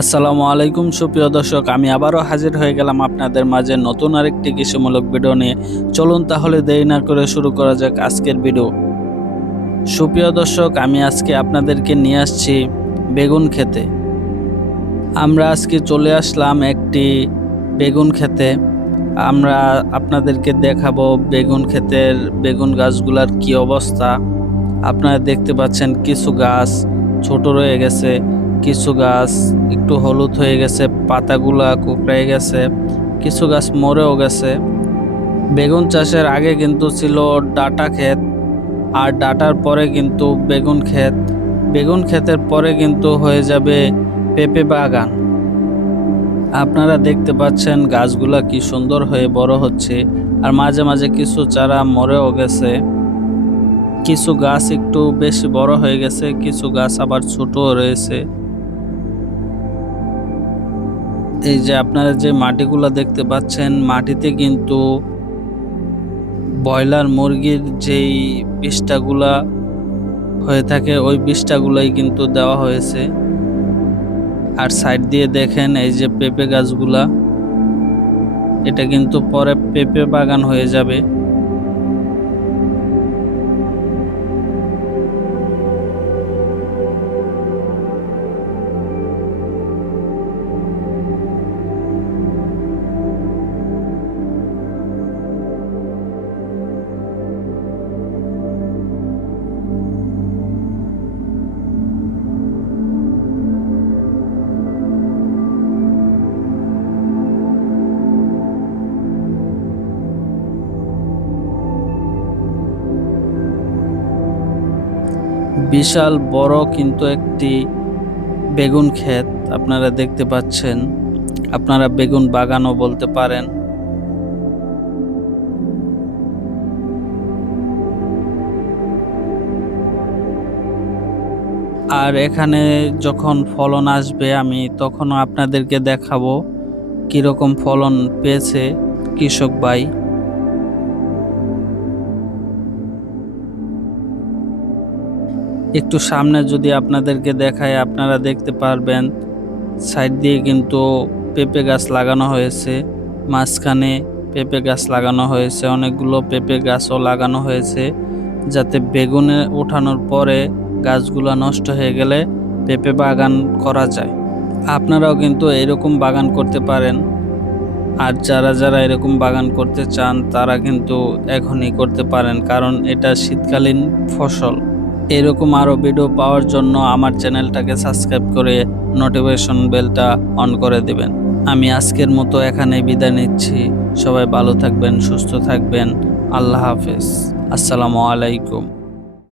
আসসালামু আলাইকুম, সুপ্রিয় দর্শক। আমি আবারও হাজির হয়ে গেলাম আপনাদের মাঝে নতুন আরেকটি কৃষিমূলক ভিডিও নিয়ে। চলুন তাহলে দেরি না করে শুরু করা যাক আজকের ভিডিও। সুপ্রিয় দর্শক, আমি আজকে আপনাদেরকে নিয়ে আসছি বেগুন খেতে। আমরা আজকে চলে আসলাম একটি বেগুন খেতে। আমরা আপনাদেরকে দেখাবো বেগুন ক্ষেতের বেগুন গাছগুলার কি অবস্থা। আপনারা দেখতে পাচ্ছেন কিছু গাছ ছোট রয়ে গেছে। কিছু গাছ একটু হলুদ হয়ে গেছে, পাতাগুলা কুকড়ায় গেছে, কিছু গাছ মরেও গেছে। বেগুন চাষের আগে কিন্তু ছিল ডাটা ক্ষেত, আর ডাটার পরে কিন্তু বেগুন ক্ষেত। বেগুন ক্ষেতের পরে কিন্তু হয়ে যাবে পেঁপে বাগান। আপনারা দেখতে পাচ্ছেন গাছগুলা কি সুন্দর হয়ে বড় হচ্ছে, আর মাঝে মাঝে কিছু চারা মরেও গেছে। কিছু গাছ একটু বেশি বড় হয়ে গেছে, কিছু গাছ আবার ছোটও রয়েছে। এই যে আপনারা যে মাটিগুলো দেখতে পাচ্ছেন, মাটিতে কিন্তু ব্রয়লার মুরগির যেই বিষটাগুলা হয়ে থাকে, ওই বিষটাগুলাই কিন্তু দেওয়া হয়েছে। আর সাইড দিয়ে দেখেন এই যে পেঁপে গাছগুলা। এটা কিন্তু পরে পেঁপে বাগান হয়ে যাবে। বিশাল, বড় কিন্তু একটি বেগুন ক্ষেত। আপনারা দেখতে পাচ্ছেন, আপনারা বেগুন বাগানও বলতে পারেন। আর এখানে যখন ফলন আসবে, আমি তখনও আপনাদেরকে দেখাবো কীরকম ফলন পেয়েছে কৃষক ভাই। একটু সামনে যদি আপনাদেরকে দেখায়, আপনারা দেখতে পারবেন, সাইড দিয়ে কিন্তু পেঁপে গাছ লাগানো হয়েছে, মাঝখানে পেঁপে গাছ লাগানো হয়েছে, অনেকগুলো পেঁপে গাছও লাগানো হয়েছে, যাতে বেগুনে ওঠানোর পরে গাছগুলো নষ্ট হয়ে গেলে পেঁপে বাগান করা যায়। আপনারাও কিন্তু এরকম বাগান করতে পারেন। আর যারা যারা এরকম বাগান করতে চান, তারা কিন্তু এখনই করতে পারেন, কারণ এটা শীতকালীন ফসল। এরকম আরও ভিডিও পাওয়ার জন্য আমার চ্যানেলটাকে সাবস্ক্রাইব করে নোটিফিকেশন বেলটা অন করে দেবেন। আমি আজকের মতো এখানে বিদায় নিচ্ছি। সবাই ভালো থাকবেন, সুস্থ থাকবেন। আল্লাহ হাফেজ। আসসালামু আলাইকুম।